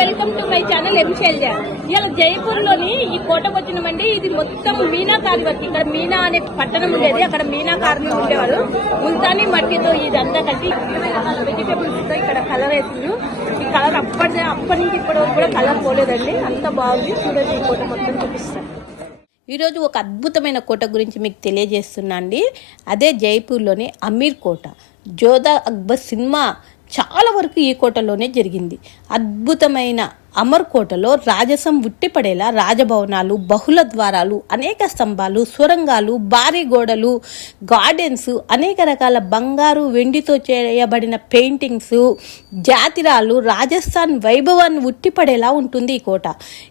Welcome to my channel ఎం ఇలా జైపూర్లోని ఈ కోటకు వచ్చినామండి ఇది మొత్తం మీనాకారి వర్క్. ఇక్కడ మీనా అనే పట్టణం ఉండేది అక్కడ మీనాకారులు ఉండేవారు. ముల్తానీ మట్టితో ఇదంతా కలిపి వెజిటేబుల్స్తో ఇక్కడ కలర్ వేసిండ్రు. ఈ కలర్ అప్పటి అప్పటి నుంచి ఇప్పటి వరకు కూడా కలర్ పోలేదండి. అంత బాగుంది. చూడండి ఈ కోట మొత్తం చూపిస్తాను. ఈరోజు ఒక అద్భుతమైన కోట గురించి మీకు తెలియజేస్తున్నా అండి. అదే జైపూర్లోని అమీర్ కోట. జోధా అక్బర్ సినిమా చాలా వరకు ఈ కోటలోనే జరిగింది. అద్భుతమైన అమర్కోటలో రాజసం ఉట్టిపడేలా రాజభవనాలు బహుళ ద్వారాలు అనేక స్తంభాలు సొరంగాలు భారీ గోడలు గార్డెన్స్ అనేక రకాల బంగారు వెండితో చేయబడిన పెయింటింగ్స్ జాతిరాలు రాజస్థాన్ వైభవాన్ని ఉట్టిపడేలా ఉంటుంది ఈ కోట.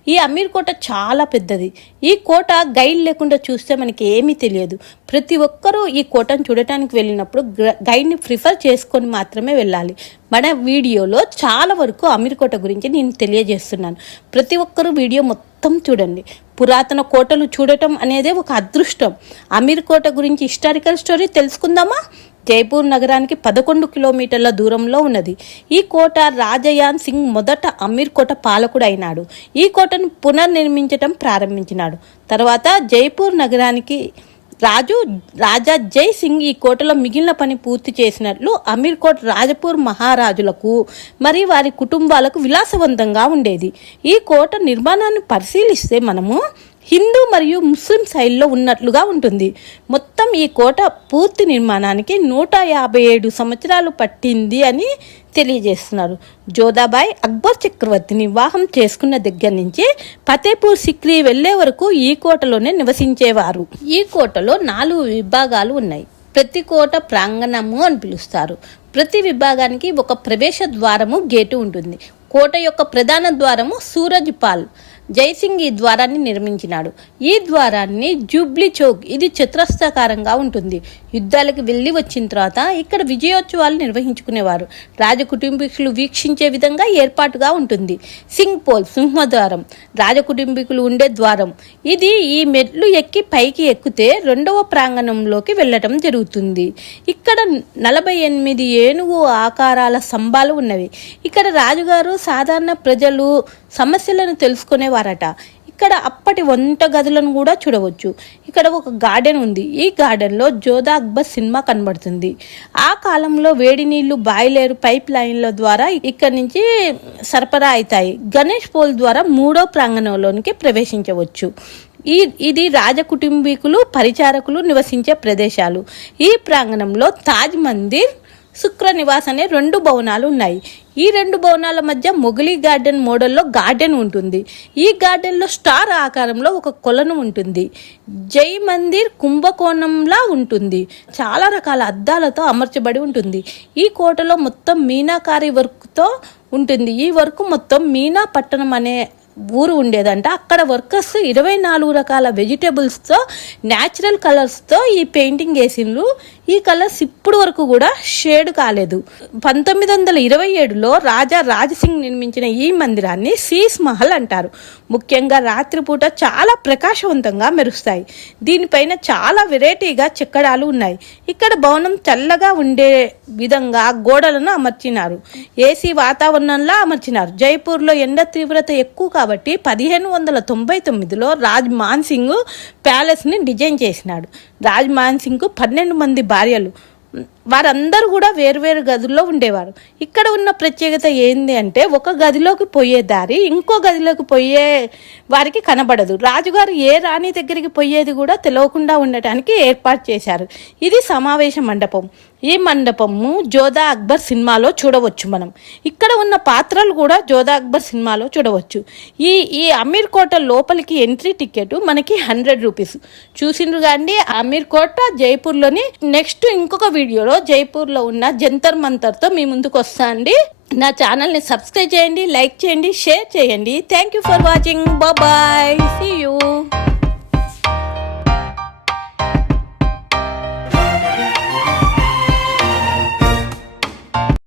ఈ అమీర్ కోట చాలా పెద్దది. ఈ కోట గైడ్ లేకుండా చూస్తే మనకి ఏమీ తెలియదు. ప్రతి ఒక్కరూ ఈ కోటను చూడటానికి వెళ్ళినప్పుడు గైడ్ని ప్రిఫర్ చేసుకొని మాత్రమే వెళ్ళాలి. మన వీడియోలో చాలా వరకు అమీర్ కోట గురించి నేను తెలియజేస్తున్నాను. ప్రతి ఒక్కరూ వీడియో మొత్తం చూడండి. పురాతన కోటలు చూడటం అనేదే ఒక అదృష్టం. అమీర్ కోట గురించి హిస్టారికల్ స్టోరీ తెలుసుకుందామా? జైపూర్ నగరానికి పదకొండు కిలోమీటర్ల దూరంలో ఉన్నది. ఈ కోట రాజయాన్ సింగ్ మొదట అమీర్ కోట పాలకుడు అయినాడు. ఈ కోటను పునర్నిర్మించటం ప్రారంభించినాడు. తర్వాత జైపూర్ నగరానికి రాజు రాజా జై సింగ్ ఈ కోటలో మిగిలిన పని పూర్తి చేసినట్లు అమీర్ కోట్ రాజపూర్ మహారాజులకు మరి వారి కుటుంబాలకు విలాసవంతంగా ఉండేది. ఈ కోట నిర్మాణాన్ని పరిశీలిస్తే మనము హిందూ మరియు ముస్లిం శైలిలో ఉన్నట్లుగా ఉంటుంది. మొత్తం ఈ కోట పూర్తి నిర్మాణానికి నూట యాభై ఏడు సంవత్సరాలు పట్టింది అని తెలియజేస్తున్నారు. జోధాబాయ్ అక్బర్ చక్రవర్తిని వివాహం చేసుకున్న దగ్గర నుంచి ఫతేపూర్ సిక్రీ వెళ్ళే వరకు ఈ కోటలోనే నివసించేవారు. ఈ కోటలో నాలుగు విభాగాలు ఉన్నాయి. ప్రతి కోట ప్రాంగణము అని పిలుస్తారు. ప్రతి విభాగానికి ఒక ప్రవేశ ద్వారము గేటు ఉంటుంది. కోట యొక్క ప్రధాన ద్వారము సూరజ్ పాల్. జైసింగ్ ఈ ద్వారాన్ని నిర్మించినాడు. ఈ ద్వారాన్ని జూబ్లీ చౌక్ ఇది చతురస్రాకారంగా ఉంటుంది. యుద్ధాలకు వెళ్ళి వచ్చిన తర్వాత ఇక్కడ విజయోత్సవాలు నిర్వహించుకునేవారు. రాజకుటుంబీకులు వీక్షించే విధంగా ఏర్పాటుగా ఉంటుంది. సింగ్ పోల్ సింహద్వారం రాజకుటుంబీకులు ఉండే ద్వారం. ఇది ఈ మెట్లు ఎక్కి పైకి ఎక్కితే రెండవ ప్రాంగణంలోకి వెళ్ళటం జరుగుతుంది. ఇక్కడ నలభై ఎనిమిది ఏనుగు ఆకారాల స్తంభాలు ఉన్నవి. ఇక్కడ రాజుగారు సాధారణ ప్రజలు సమస్యలను తెలుసుకునేవారట. ఇక్కడ అప్పటి వంట గదులను కూడా చూడవచ్చు. ఇక్కడ ఒక గార్డెన్ ఉంది. ఈ గార్డెన్లో జోధా అక్బర్ సినిమా కనబడుతుంది. ఆ కాలంలో వేడి నీళ్ళు బాయిలేరు పైప్ లైన్ల ద్వారా ఇక్కడ నుంచి సరఫరా అవుతాయి. గణేష్ పోల్ ద్వారా మూడో ప్రాంగణంలోనికి ప్రవేశించవచ్చు. ఈ ఇది రాజకుటుంబీకులు పరిచారకులు నివసించే ప్రదేశాలు. ఈ ప్రాంగణంలో తాజ్ మందిర్ శుక్ర నివాస్ అనే రెండు భవనాలు ఉన్నాయి. ఈ రెండు భవనాల మధ్య మొగలి గార్డెన్ మోడల్లో గార్డెన్ ఉంటుంది. ఈ గార్డెన్లో స్టార్ ఆకారంలో ఒక కొలను ఉంటుంది. జై మందిర్ కుంభకోణంలా ఉంటుంది. చాలా రకాల అద్దాలతో అమర్చబడి ఉంటుంది. ఈ కోటలో మొత్తం మీనాకారి వర్క్తో ఉంటుంది. ఈ వర్క్ మొత్తం మీనా పట్టణం అనే ఊరు ఉండేదంట. అక్కడ వర్కర్స్ ఇరవై నాలుగు రకాల వెజిటేబుల్స్తో న్యాచురల్ కలర్స్తో ఈ పెయింటింగ్ వేసిండ్రు. ఈ కలర్స్ ఇప్పుడు వరకు కూడా షేడ్ కాలేదు. పంతొమ్మిది వందల ఇరవై ఏడులో రాజా రాజసింగ్ నిర్మించిన ఈ మందిరాన్ని సీస్ మహల్ అంటారు. ముఖ్యంగా రాత్రిపూట చాలా ప్రకాశవంతంగా మెరుస్తాయి. దీనిపైన చాలా వెరైటీగా చెక్కడాలు ఉన్నాయి. ఇక్కడ భవనం చల్లగా ఉండే విధంగా గోడలను అమర్చినారు. ఏసీ వాతావరణంలో అమర్చినారు. జైపూర్లో ఎండ తీవ్రత ఎక్కువ కాబట్టి పదిహేను వందల తొంభై తొమ్మిదిలో రాజ్ మాన్ సింగ్ ప్యాలెస్ని డిజైన్ చేసినాడు. రాజ్ మాన్ పన్నెండు మంది భార్యలు. వారందరూ కూడా వేరువేరు గదుల్లో ఉండేవారు. ఇక్కడ ఉన్న ప్రత్యేకత ఏంది అంటే ఒక గదిలోకి పోయే దారి ఇంకో గదిలోకి పోయే వారికి కనబడదు. రాజుగారు ఏ రాణి దగ్గరికి పోయేది కూడా తెలియకుండా ఉండటానికి ఏర్పాటు చేశారు. ఇది సమావేశ మండపం. ఈ మండపము జోదా అక్బర్ సినిమాలో చూడవచ్చు మనం. ఇక్కడ ఉన్న పాత్రలు కూడా జోదా అక్బర్ సినిమాలో చూడవచ్చు. ఈ ఈ అమీర్ కోట లోపలికి ఎంట్రీ టికెట్ మనకి హండ్రెడ్ రూపీస్. చూసిండ్రు కానీ అమీర్ కోట జైపూర్లోని నెక్స్ట్ ఇంకొక వీడియోలో జైపూర్లో ఉన్న జంతర్ మంతర్తో మీ ముందుకు వస్తా అండి. నా ఛానల్ని సబ్స్క్రైబ్ చేయండి లైక్ చేయండి షేర్ చేయండి. Thank you for watching bye see you